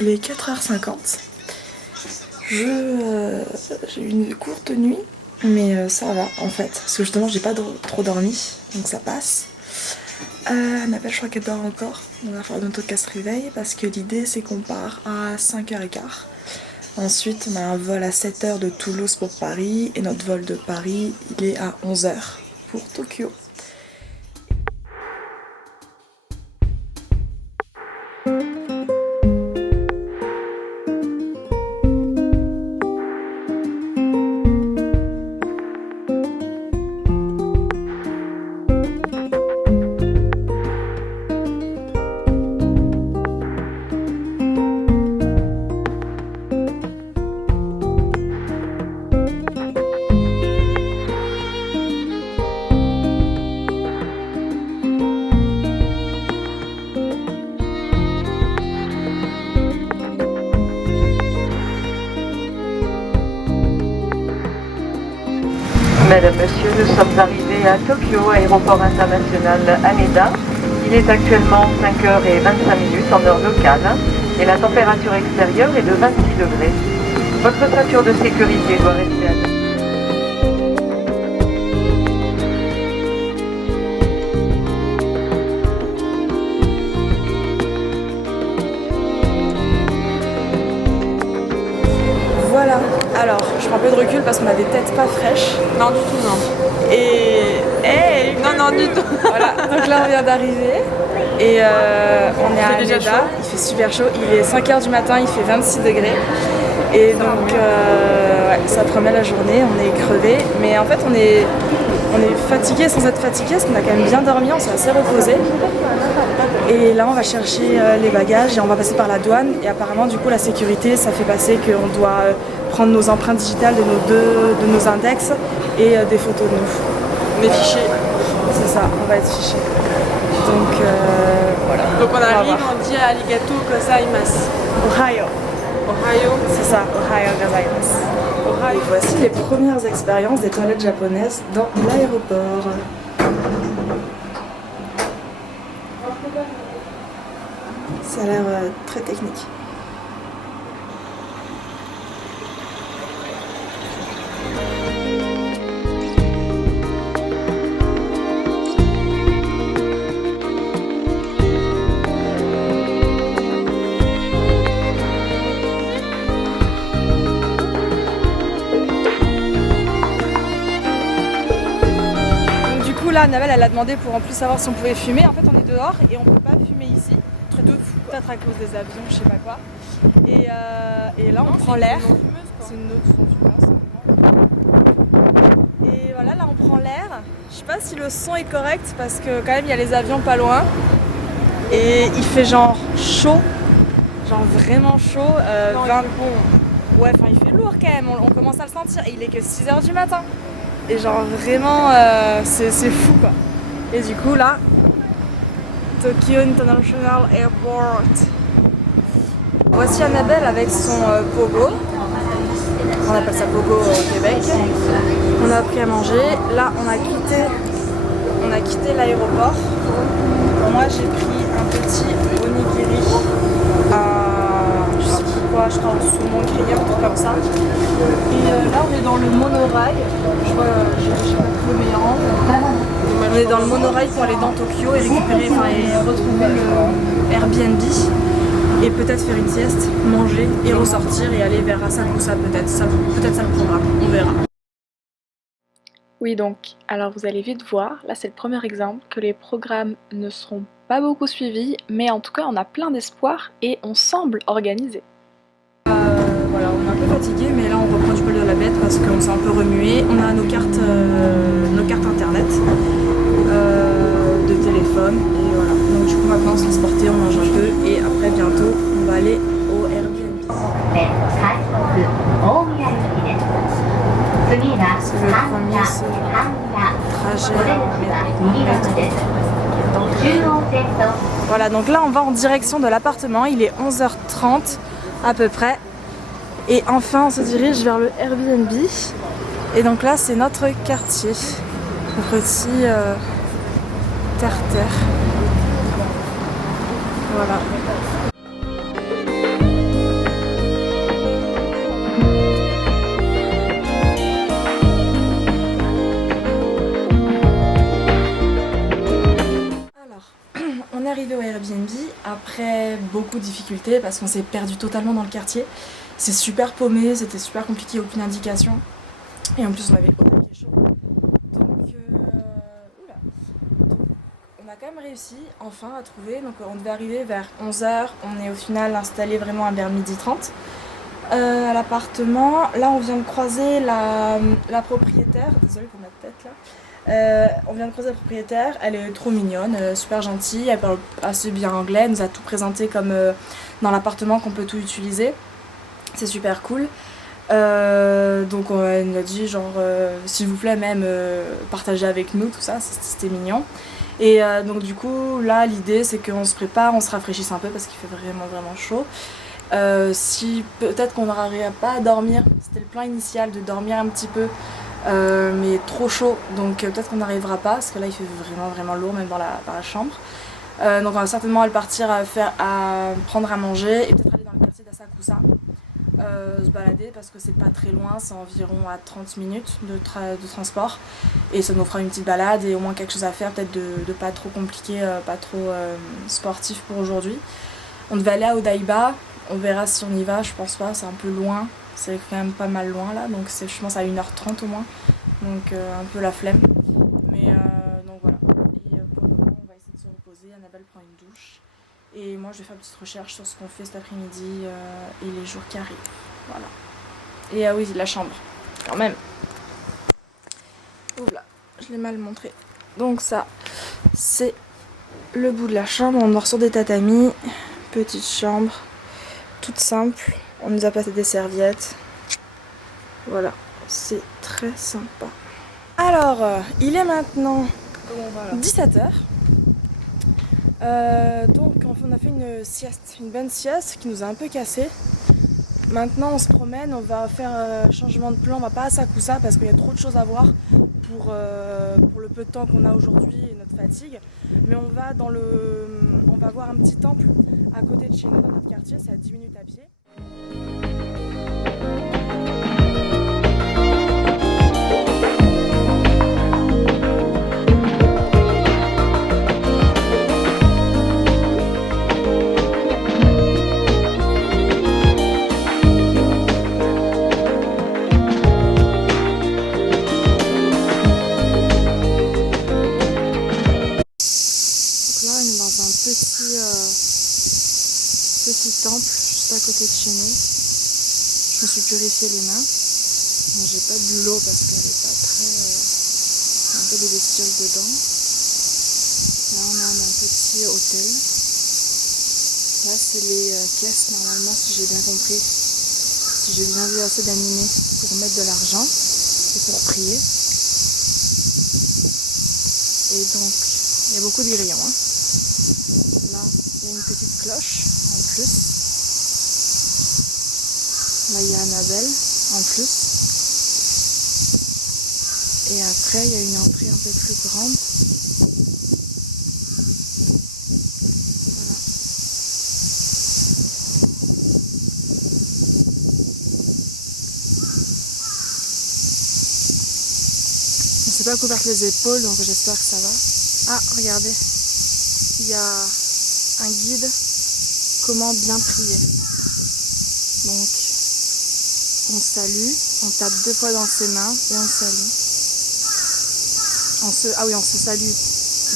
il est 4h50. J'ai eu une courte nuit, mais ça va en fait, parce que justement j'ai pas trop dormi, donc ça passe. Annabelle, je crois qu'elle dort encore, on va faire bientôt qu'elle se réveille, parce que l'idée c'est qu'on part à 5h15. Ensuite on a un vol à 7h de Toulouse pour Paris, et notre vol de Paris il est à 11h pour Tokyo. Mesdames, Messieurs, nous sommes arrivés à Tokyo, aéroport international Haneda. Il est actuellement 5h25 en heure locale et la température extérieure est de 26 degrés. Votre ceinture de sécurité doit rester à Voilà, alors je prends un peu de recul parce qu'on a des têtes pas fraîches. Non, du tout, non. Et. Hey, Non, du tout. Voilà, donc là on vient d'arriver et on est à Haneda, il fait super chaud, il est 5h du matin, il fait 26 degrés. Et donc ouais, ça promet la journée, on est crevé, mais en fait on est fatigué sans être fatigué parce qu'on a quand même bien dormi, on s'est assez reposé. Et là on va chercher les bagages et on va passer par la douane et apparemment du coup la sécurité ça fait passer qu'on doit prendre nos empreintes digitales de nos index et des photos de nous. On est fichés. C'est ça, on va être fichés. Donc voilà. Donc on arrive, on dit arigato gozaimasu. Ohio. Ohio. C'est ça, Ohio gozaimasu. Et voici les premières expériences des toilettes japonaises dans l'aéroport. Ça a l'air très technique. Là, Annabelle elle a demandé pour en plus savoir si on pouvait fumer. En fait on est dehors et on peut pas fumer ici. Truc de fou. Peut-être à cause des avions, je sais pas quoi. Et là on prend l'air. C'est une autre fumeuse. Et voilà, là on prend l'air. Je sais pas si le son est correct parce que quand même il y a les avions pas loin. Et il fait genre chaud. Genre vraiment chaud. Non, 20... Ouais, enfin il fait lourd quand même, on commence à le sentir. Et il est que 6h du matin. Et genre vraiment c'est fou quoi. Et du coup là, Tokyo International Airport. Voici Annabelle avec son pogo. On appelle ça pogo au Québec. On a pris à manger. Là on a quitté l'aéroport. Moi j'ai pris un petit onigiri. Je sais plus quoi, je crois au saumon grillé, un truc comme ça. Et là on est dans le monorail. Je vois, j'ai pas pris le meilleur angle. On est dans le monorail pour aller dans Tokyo et récupérer, et retrouver le Airbnb. Et peut-être faire une sieste, manger et ressortir et aller vers Asakusa peut-être ça le programme, on verra. Oui donc, alors vous allez vite voir, là c'est le premier exemple, que les programmes ne seront pas beaucoup suivis, mais en tout cas on a plein d'espoir et on semble organisé. Voilà, on est un peu fatigué, mais là on reprend du poil de la bête parce qu'on s'est un peu remué. On a nos cartes internet, de téléphone, et voilà. Donc du coup maintenant on se laisse porter, on mange un peu, et après bientôt on va aller au Airbnb. C'est le premier trajet. Voilà, donc là on va en direction de l'appartement, il est 11h30 à peu près. Et enfin on se dirige vers le Airbnb. Et donc là c'est notre quartier, le petit terre-terre. Voilà. après beaucoup de difficultés parce qu'on s'est perdu totalement dans le quartier. C'est super paumé, c'était super compliqué, aucune indication. Et en plus on avait le haut qui est chaud. Donc, on a quand même réussi enfin à trouver. Donc on devait arriver vers 11h. On est au final installé vraiment vers 12h30 à l'appartement. Là on vient de croiser la propriétaire. Désolée pour ma tête là. On vient de croiser la propriétaire. Elle est trop mignonne, super gentille. Elle parle assez bien anglais. Elle nous a tout présenté comme dans l'appartement qu'on peut tout utiliser. C'est super cool. Donc elle nous a dit genre s'il vous plaît même partagez avec nous tout ça, c'était mignon. Et donc du coup là l'idée c'est qu'on se prépare, on se rafraîchisse un peu parce qu'il fait vraiment chaud. Si peut-être qu'on n'arrivera pas à dormir, c'était le plan initial de dormir un petit peu mais trop chaud, donc peut-être qu'on n'arrivera pas parce que là il fait vraiment lourd même dans la chambre. Donc on va certainement aller partir à prendre à manger et peut-être aller dans le quartier d'Asakusa. Se balader parce que c'est pas très loin, c'est environ à 30 minutes de transport et ça nous fera une petite balade et au moins quelque chose à faire, peut-être de pas trop compliqué, pas trop sportif pour aujourd'hui. On devait aller à Odaiba, on verra si on y va, je pense pas, c'est un peu loin, c'est quand même pas mal loin là, donc c'est je pense à 1h30 au moins, donc un peu la flemme, mais donc voilà. Et pour le moment on va essayer de se reposer, Annabelle prend une douche. Et moi je vais faire une petite recherche sur ce qu'on fait cet après-midi et les jours qui arrivent. Voilà. Et oui, la chambre, quand même. Oula, je l'ai mal montré. Donc ça, c'est le bout de la chambre. On dort sur des tatamis. Petite chambre, toute simple. On nous a passé des serviettes. Voilà, c'est très sympa. Alors, il est maintenant 17h. Donc on a fait une sieste, une bonne sieste qui nous a un peu cassé. Maintenant on se promène, on va faire changement de plan, on va pas à Asakusa parce qu'il y a trop de choses à voir pour le peu de temps qu'on a aujourd'hui et notre fatigue. Mais on va voir un petit temple à côté de chez nous dans notre quartier, c'est à 10 minutes à pied. Petit temple juste à côté de chez nous. Je me suis purifié les mains. Bon, j'ai pas de l'eau parce qu'elle est pas très... un peu des bestioles dedans. Là on a un petit hôtel. Là c'est les caisses normalement si j'ai bien compris. Si j'ai bien vu assez d'animés pour mettre de l'argent et pour prier. Et donc il y a beaucoup de grillons. Hein. Là il y a une petite cloche. En plus. Là il y a Annabelle en plus. Et après il y a une entrée un peu plus grande. Voilà. On s'est pas couvert les épaules donc j'espère que ça va. Ah regardez, il y a un guide. Comment bien prier. Donc on salue, on tape 2 fois dans ses mains et on salue. On se salue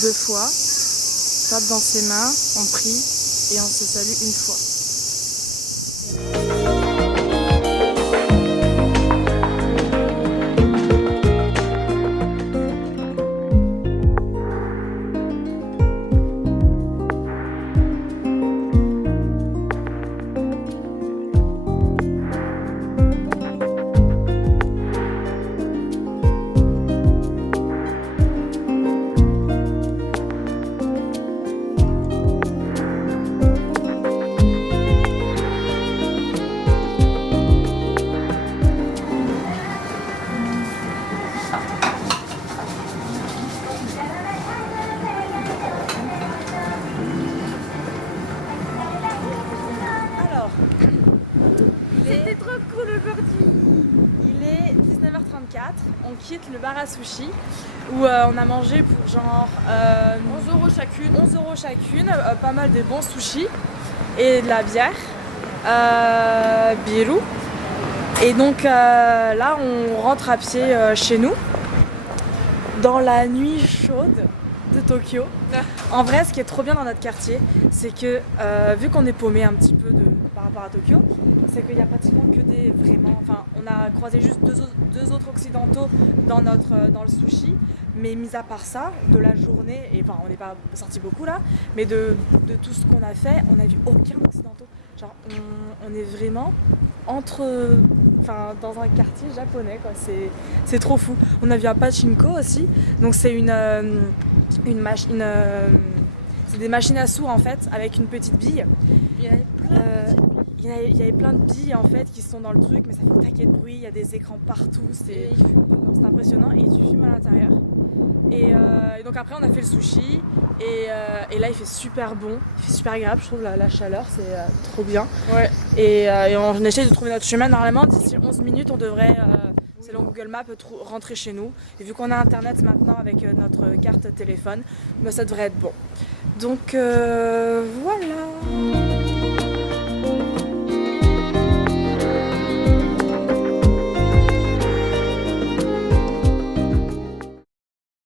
2 fois, on tape dans ses mains, on prie et on se salue 1 fois. 4, on quitte le bar à sushi où on a mangé pour genre 11 € chacune. 11 € chacune, pas mal de bons sushis et de la bière, biru. Et donc là on rentre à pied chez nous dans la nuit chaude de Tokyo. En vrai, ce qui est trop bien dans notre quartier, c'est que vu qu'on est paumé un petit peu par rapport à Tokyo, c'est qu'il y a pratiquement que des vraiment. Enfin, on a croisé juste deux autres occidentaux dans le sushi, mais mis à part ça, de la journée, et enfin, on n'est pas sorti beaucoup là, mais de tout ce qu'on a fait, on n'a vu aucun occidentaux. Genre, on est vraiment dans un quartier japonais, quoi. C'est trop fou. On a vu un pachinko aussi, donc c'est une machine, c'est des machines à sous en fait, avec une petite bille. Il y avait plein de petites billes. Il y avait plein de billes en fait qui sont dans le truc, mais ça fait un taquet de bruit, il y a des écrans partout, c'est impressionnant et tu fumes à l'intérieur. Et donc après on a fait le sushi et là il fait super bon, il fait super agréable, je trouve la chaleur c'est trop bien. Ouais. Et on essaie de trouver notre chemin, normalement d'ici 11 minutes on devrait, selon Google Maps, rentrer chez nous. Et vu qu'on a internet maintenant avec notre carte téléphone, bah, ça devrait être bon. Donc voilà.